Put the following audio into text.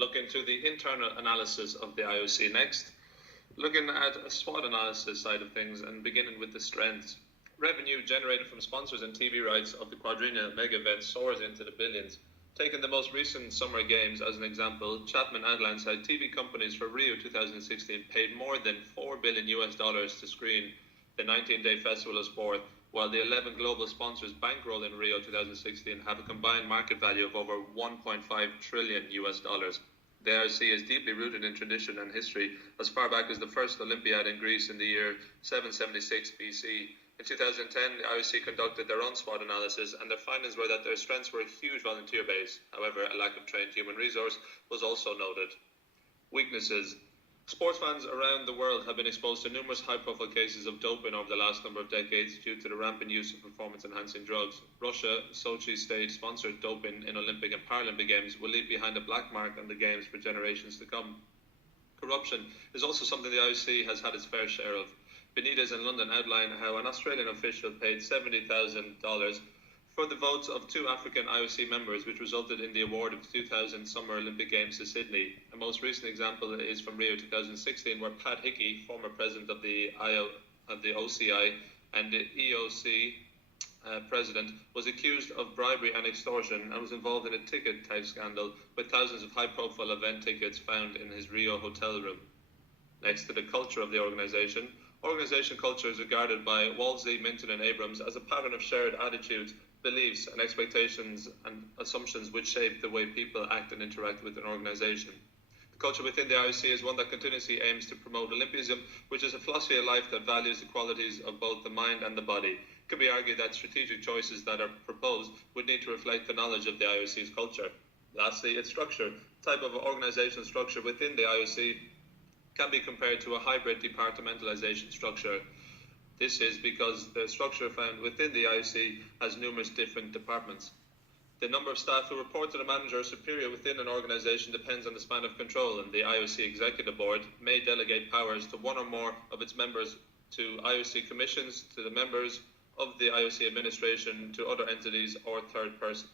look into the internal analysis of the IOC next, looking at a SWOT analysis side of things and beginning with the strengths. Revenue generated from sponsors and TV rights of the Quadrennial mega event soars into the billions. Taking the most recent Summer Games as an example, Chapman Adland said TV companies for Rio 2016 paid more than $4 billion to screen the 19-day Festival of Sport, while the 11 global sponsors bankrolled in Rio 2016 have a combined market value of over $1.5 trillion. The IOC is deeply rooted in tradition and history, as far back as the first Olympiad in Greece in the year 776 BC. In 2010, the IOC conducted their own SWOT analysis, and their findings were that their strengths were a huge volunteer base. However, a lack of trained human resource was also noted. Weaknesses. Sports fans around the world have been exposed to numerous high-profile cases of doping over the last number of decades due to the rampant use of performance-enhancing drugs. Russia, Sochi state-sponsored doping in Olympic and Paralympic Games will leave behind a black mark on the Games for generations to come. Corruption is also something the IOC has had its fair share of. Benitez in London outlined how an Australian official paid $70,000 for the votes of two African IOC members, which resulted in the award of the 2000 Summer Olympic Games to Sydney. A most recent example is from Rio 2016, where Pat Hickey, former president of the OCI and the EOC president, was accused of bribery and extortion and was involved in a ticket type scandal with thousands of high-profile event tickets found in his Rio hotel room. Next to the culture of the organization culture is regarded by Wolsey, Minton and Abrams as a pattern of shared attitudes, beliefs and expectations and assumptions which shape the way people act and interact with an organization. The culture within the IOC is one that continuously aims to promote Olympism, which is a philosophy of life that values the qualities of both the mind and the body. It could be argued that strategic choices that are proposed would need to reflect the knowledge of the IOC's culture. Lastly, its structure. The type of organizational structure within the IOC can be compared to a hybrid departmentalization structure. This is because the structure found within the IOC has numerous different departments. The number of staff who report to the manager or superior within an organization depends on the span of control, and the IOC Executive Board may delegate powers to one or more of its members, to IOC commissions, to the members of the IOC administration, to other entities or third persons.